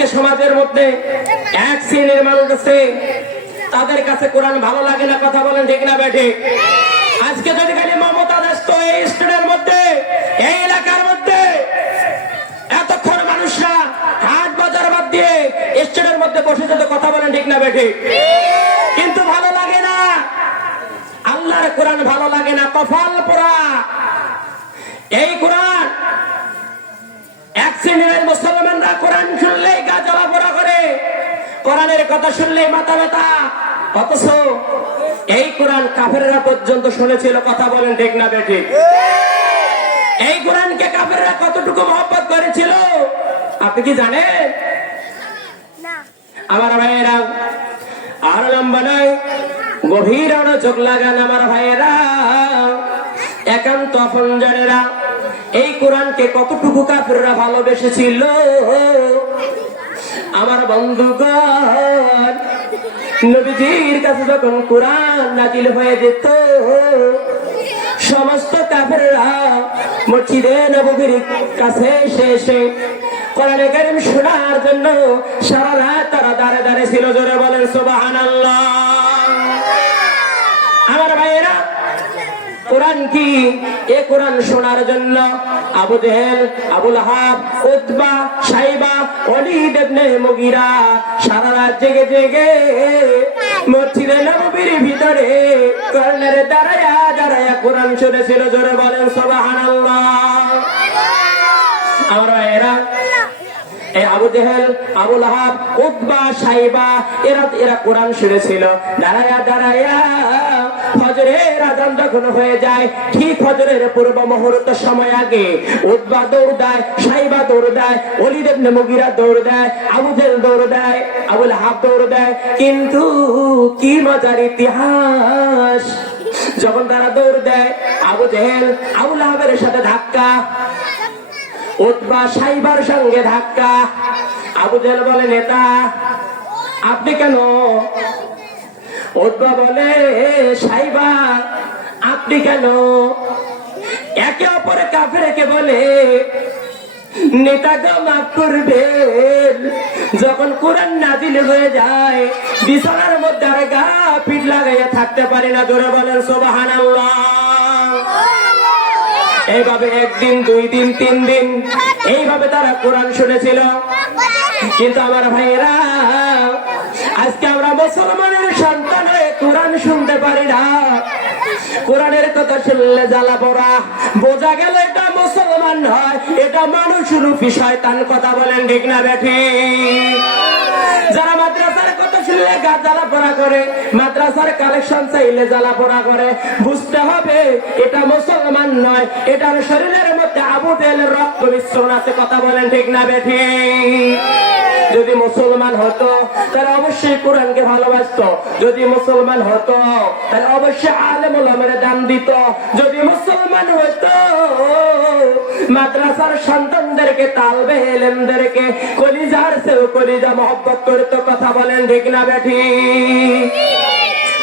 আজকে সমাজের মধ্যে এক শ্রেণির মানুষ আছে, তাদের কাছে কোরআন ভালো লাগে না, কথা বলেন ঠিক না বেঠে? আজকে যদি খালি মমতা ব্যস্ত এই স্টেটের মধ্যে, এই এলাকার মধ্যে, এতক্ষণ মানুষরা হাট বাজার বাদ দিয়ে স্টেটের মধ্যে বসে যেতে কথা বলেন ঠিক না বেঠে? কিন্তু ভালো লাগে না। আল্লাহর কোরআন ভালো লাগে না কফাল পোড়া। এই কোরআন শ্রেণির মুসলমানরা কোরআন শুনলেই গা জ্বালা পোড়া করে। কোরআনের কথা শুনলেই মাথা ব্যথা। অথচ এই কোরআন কাফেররা পর্যন্ত শুনেছিল কথা বলেন ঠিক না বেঠিক? এই কোরআনকে কাফেররা কতটুকু মহব্বত করেছিল? আপনি কি জানেন? আমার ভাইয়েরা আর লম্বা নয় গভীর আরও চোখ লাগান আমার ভাইয়েরা। একান্ত আপনজনেরা এই কোরআনকে কতটুকু কাফেররা ভালোবেসেছিল? আমার বন্ধুগণ, নবীজির কাছে যখন কোরআন নাজিল হয়ে যেত, সমস্ত কাফেররা মসজিদে নবীর কাছে এসে এসে কোরআনে কারিম শোনার জন্য সারা রাত তারা দাঁড়ে দাঁড়ে ছিল। জোরে বলেন, সুবহানাল্লাহ। আমার ভাইয়েরা কোরআন কি? এ কোরআন শোনার জন্য Abu Jahl, Abul hub Utba, সাইবা, অলিদ ইবনে মুগিরা সারা রাত জেগে জেগে মসজিদে নববীর ভিতরে কর্নারে দাঁড়ায়া দাঁড়ায়া কোরআন শুনেছিল। জোরে বলেন, সুবহানাল্লাহ। আমার ভাইয়েরা Abu Jahl, Abul hub Utba, সাইবা, এরা এরা কোরআন শুনেছিল। দাঁড়ায়া দাঁড়ায়া ফজরের আজান যখন হয়ে যায়। ঠিক ফজরের পূর্ব মুহূর্ত সময় আগে উতবা দৌড় দেয়, সাইবা দৌড় দেয় অলি দেবনে মুগিরা দৌড় দেয়, আবু জেহেল দৌড় দেয়, আবুল হাব দৌড় দেয়। কিন্তু কি মজার ইতিহাস! যখন তারা দৌড় দেয়, আবু জেহেল আবুল হাবের সাথে ধাক্কা উৎবা সাইবার সঙ্গে ধাক্কা। আবু জেল বলে, নেতা, আপনি কেন? উৎবা বলে সাইবা আপনি কেন? একে অপরে কাফেরকে বলে নেতাকে মাফ করবেন। যখন কোরআন নাজিল হয়ে যায়, বিছানার মধ্যে আর গা পিঠ লাগাইয়া থাকতে পারে না। জোরে বলেন সোবাহান এইভাবে একদিন, দুই দিন, তিন দিন, এইভাবে তারা কোরআন শুনেছিল। কিন্তু আমার ভাইয়েরা আজকে আমরা মুসলমানের সন্তান হয়ে কোরআন শুনতে পারি না। কোরআনের কথা শুনলে জ্বালা পড়া। বোঝা গেল এটা মুসলমান নয়, এটা মানুষ রূপী শয়তান কথা বলেন, ঠিক না বেঠি? যারা মাদ্রাসার কথা শুনলে জ্বালা পড়া করে, মাদ্রাসার কালেকশন চাইলে জ্বালা পড়া করে, বুঝতে হবে এটা মুসলমান নয়, এটার শরীরের মধ্যে আবু তেলের রক্ত মিশ্রণ আছে, কথা বলেন, ঠিক না বেঠি? যদি মুসলমান হতো, তাহলে অবশ্যই কোরআনকে ভালোবাসতো। যদি মুসলমান হতো, তাহলে অবশ্যই আলেম ওলামের দান দিত। যদি মুসলমান হতো, মাদ্রাসার সন্তানদেরকে, তালবে এলেমদেরকে, কলিজার সেও কলিজা মহব্বত করতো। কথা বলেন ঠিক না বেঠি?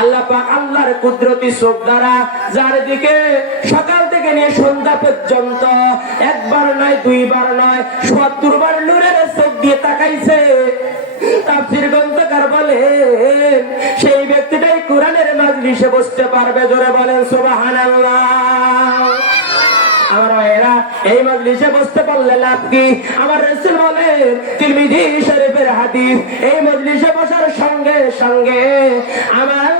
আল্লাহ পাক আল্লাহর কুদরতি চোখ দ্বারা যার দিকে সকাল থেকে নিয়ে সন্ধ্যা পর্যন্ত একবার নয়, দুইবার নয় সত্তর বার নূরের চোখ দিয়ে তাকাইছে। সেই ব্যক্তিটাই কোরআনের মাজলিসে বসতে পারবে, জোরে বলেন, সুবহানাল্লাহ। আমার ভাইয়েরা, এই মজলিসে বসতে পারলে লাভ কি? আমার বলেন, তিরমিজি শরীফের হাদিস, এই মজলিসে বসার সঙ্গে সঙ্গে আমার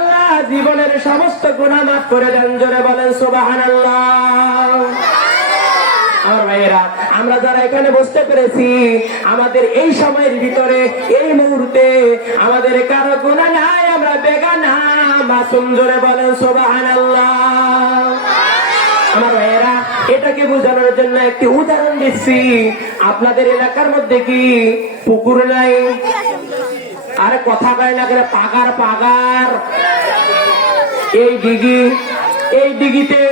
জীবনের সমস্ত গুনাহ মাফ করে দেন, জোরে বলেন, সুবহানাল্লাহ। আমার ভাইয়েরা, আমরা যারা এখানে বসতে পেরেছি, আমাদের এই সময়ের ভিতরে, এই মুহূর্তে আমাদের কারও গুণা নাই, আমরা বেগানা মাসুম, জোরে বলেন, সুবহানাল্লাহ। আমার ভাইয়েরা, এটাকে বোঝানোর জন্য একটি উদাহরণ দিচ্ছি। আপনাদের এলাকার মধ্যে কি পুকুর নাই? আরে কথা কয় না পাগার পাগার। এই ডিগি এই ডিগিতে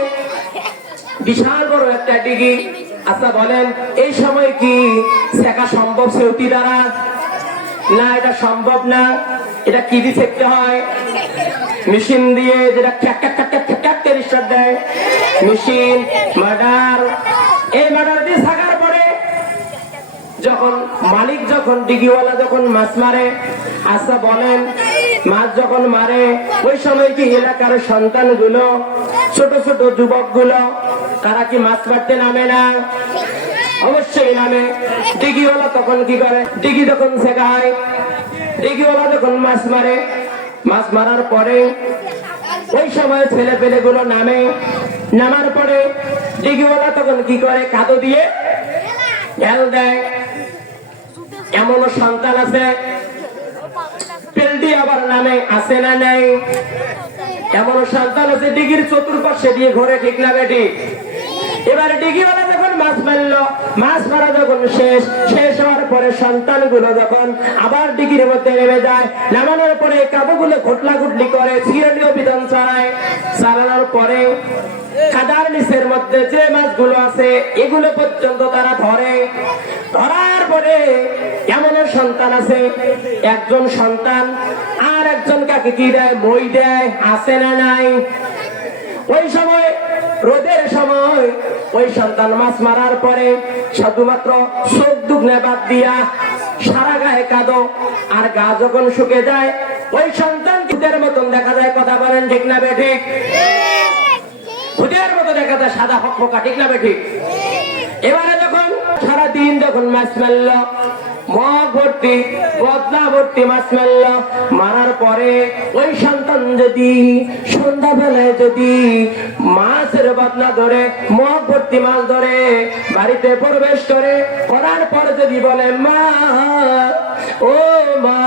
বিশাল বড় একটা ডিগি আচ্ছা বলেন এই সময় কি শেখা সম্ভব সেউটি দ্বারা না এটা সম্ভব না এটা কি দিয়ে শেখতে হয় মেশিন দিয়ে যেটা খ্যাক খ্যাক খ্যাক খ্যাক দেয় মেশিন মার্ডার মালিক যখন ডিগিওয়ালা যখন মাছ মারে আচ্ছা বলেন, মাছ যখন মারে, ওই সময় কি এলাকার সন্তানগুলো ছোট ছোট যুবকগুলো তারা কি মাছ মারতে নামে না? অবশ্যই নামে। ডিগিওয়ালা তখন কি করে? ডিগি যখন শেখায়, ডিগিওয়ালা যখন মাছ মারে, মাছ মারার পরে ওই সময় ছেলে পেলে গুলো নামে। নামার পরে ডিগিওয়ালা তখন কি করে? কাদো দিয়ে ঢেল দেয়। এমনও সন্তান আছে? পেলডি আবার নামে না সন্তান আছে, ডিগির চতুর্পাশে দিয়ে ঘরে, ঠিক না বেটি? এবার যখন মাছ মারলো, মাছ মারা যখন শেষ শেষ হওয়ার পরে যখন আবার ডিগির মধ্যে নেমে যায়, নামানোর পরে কাবুগুলো ঘটলা ঘুটলি করে বিধান চালানোর পরে কাদার নিচের মধ্যে যে মাছগুলো আছে, এগুলো পর্যন্ত তারা ধরে। ধরার পরে এমন সন্তান আছে? একজন সন্তান আর একজন কাকে কি দেয়? মই দেয়? আছে না নাই? ওই সময় রোদের সময় ওই সন্তান মাছ মারার পরে শুধুমাত্র চোখ দুগ্নে বাদ দিয়া সারা গায়ে কাঁদো আর গা যখন শুকে যায় ওই সন্তান কিদের মতন দেখা যায়? কথা বলেন ঠিক না বে ঠিক? খুদের মতো দেখা যায় সাদা হক পোকা ঠিক না বে ঠিক? এবারে যখন সারা দিন যখন মাছ মারল মগ ভর্তি বদলা ভর্তি মাছ মারল মারার পরে ওই সন্তান যদি, সন্ধ্যাবেলায় যদি মাছের বদলা ধরে, মগ ভর্তি মাছ ধরে, বাড়িতে প্রবেশ করে, করার পর যদি বলে, মা, ও মা,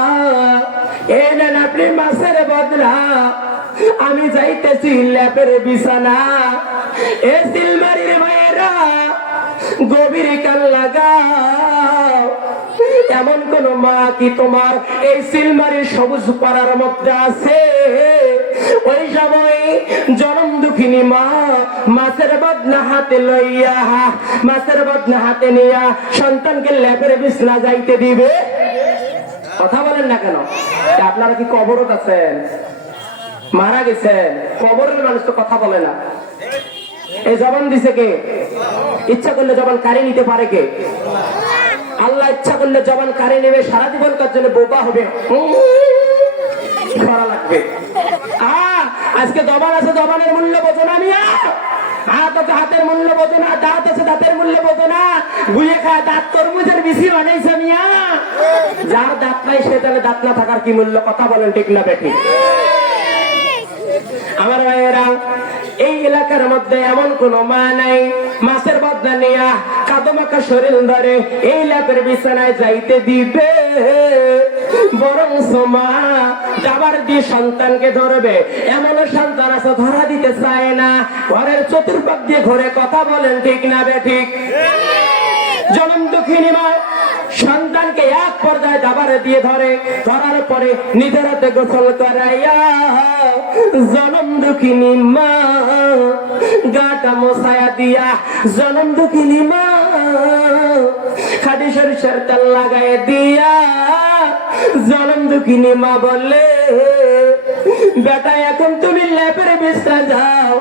এ নেন আপনি মাছের বদলা আমি যাইতেছি ল্যাপের বিছানা। এ সিলমারির মায়েরা গভীর কান লাগাও এমন কোন মা কি তোমার? এই সিলমারির সবুজ পাড়ার মধ্যে আছে। ওই সময় জনম দুঃখিনী মা মাছের বদনা হাতে লইয়া, মাছের বদনা হাতে নিয়া সন্তানকে ল্যাপের বিছনা যাইতে দিবে। কথা বলেন না কেন? আপনারা কি কবরত আছেন? মারা গেছেন? কবরের মানুষ তো কথা বলে না। এই জবান দিছে কে? ইচ্ছা করলে জবান কারি নিতে পারে কে? আল্লাহ ইচ্ছা করলে জবান কারি নেবে, সারা জীবনকার জন্য বোবা হবে? লাগবে। আজকে আছে মূল্য বোঝো না হাত আছে হাতের মূল্য বোঝো না, দাঁত আছে, দাঁতের মূল্য বোঝো না। খায় দাঁত, তরমুজের বেশি বানাইছে মিয়া। যার দাঁত নাই, সে তাহলে দাঁত না থাকার কি মূল্য? কথা বলেন ঠিক না বেঠিক আমার ভাইয়েরা, এই এলাকার মধ্যে এমন কোন মা নাই, মাছের বদলা নিয়া কাদো শরীর ধরে, এই বিছানায় যাইতে দিবে। বরং মা যাবার দিয়ে সন্তানকে ধরবে। এমন সন্তান আছে, ধরা দিতে চায় না। ঘরের চতুর্পাক দিয়ে ঘরে কথা বলেন, ঠিক না বে, ঠিক? জনম দুঃখিনী মা, সন্তানকে এক পর্যায়ে দাবারে দিয়ে ধরে। ধরার পরে নিজের হাতে গোসল করাইয়া, জনম দুঃখিনী মা, গাটা মশায়া দিয়া, জনম দুঃখিনী মা খাটি সরিষার লাগাই দিয়া জনম দুঃখিনী মা বললে, বেটা, এখন তুমি যাও,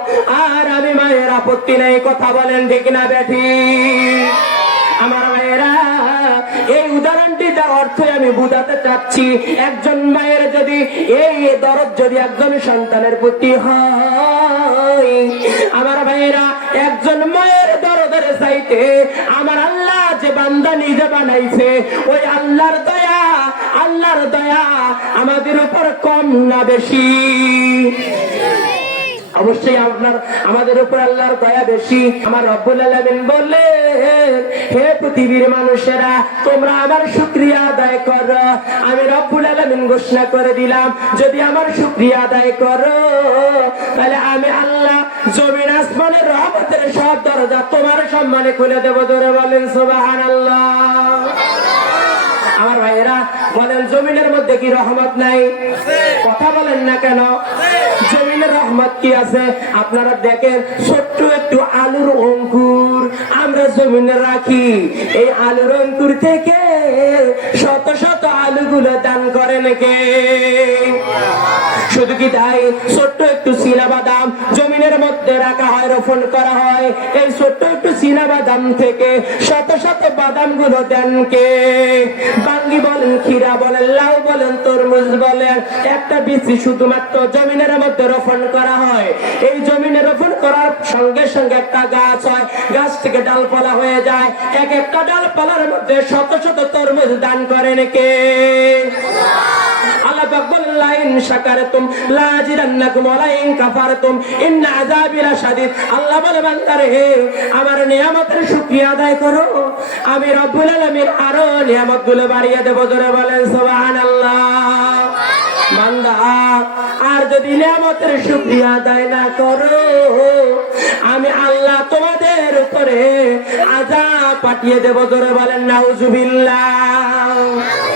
আর আমি মায়ের আপত্তি নাই, কথা বলেন ঠিক না আমার মায়েরা, এই উদাহরণটিটা অর্থ আমি বুঝাতে চাচ্ছি, একজন মায়ের যদি এই দরদ যদি একজন সন্তানের প্রতি হয়, আমার ভাইয়েরা একজন মায়ের দরদের চাইতে, আমার আল্লাহ যে বান্দা নিজে বানাইছে, ওই আল্লাহর দয়া আল্লাহর দয়া আমাদের উপর কম না বেশি। অবশ্যই আপনার, আমাদের উপর আল্লাহর দয়া বেশি। আমার রব্বুল আলামিন বললেন, হে পৃথিবীর মানুষেরা, তোমরা আমার শুকরিয়া আদায় করো। আমি রব্বুল আলামিন ঘোষণা করে দিলাম, যদি আমার শুকরিয়া আদায় করো, তাহলে আমি আল্লাহ জমিন আসমানের রহমতের সব দরজা তোমার সম্মানে খুলে দেবো। ধরে বলেন, সুবহানাল্লাহ। আমার ভাইয়েরা, বলেন, জমিনের মধ্যে কি রহমত নাই? কথা বলেন না কেন? জমিনের রহমত কি আছে? আপনারা দেখেন, ছোট্ট একটু আলুর অঙ্কুর আমরা জমিনে রাখি। এই আলুর অঙ্কুর থেকে শত শত আলুগুলো দান করেন কে শুধু কি তাই? ছোট্ট একটু মধ্যে রোপণ করা হয়। এই ছোট্ট একটু চীনা বাদাম থেকে শত শত বাদামগুলো দেন কে বাঙ্গি বলেন, ক্ষীরা বলেন, লাউ বলেন, তরমুজ বলেন, একটা বিচি শুধুমাত্র জমিনের মধ্যে রোপণ করা হয়। এই জমিনে রোপণ করার সঙ্গে সঙ্গে একটা গাছ হয়। গাছ থেকে ডাল ডালপালা হয়ে যায়। এক একটা ডাল ডালপালার মধ্যে শত শত তরমুজ দান করেন কে? আল্লাহ পাক আমার নিয়ামতের শুকরিয়া আদায় করো। আমি আর যদি নিয়ামতের শুকরিয়া আদায় না করো, আমি আল্লাহ তোমাদের উপরে আজাব পাঠিয়ে দেব ধরে বলেন, নাউজুবিল্লাহ।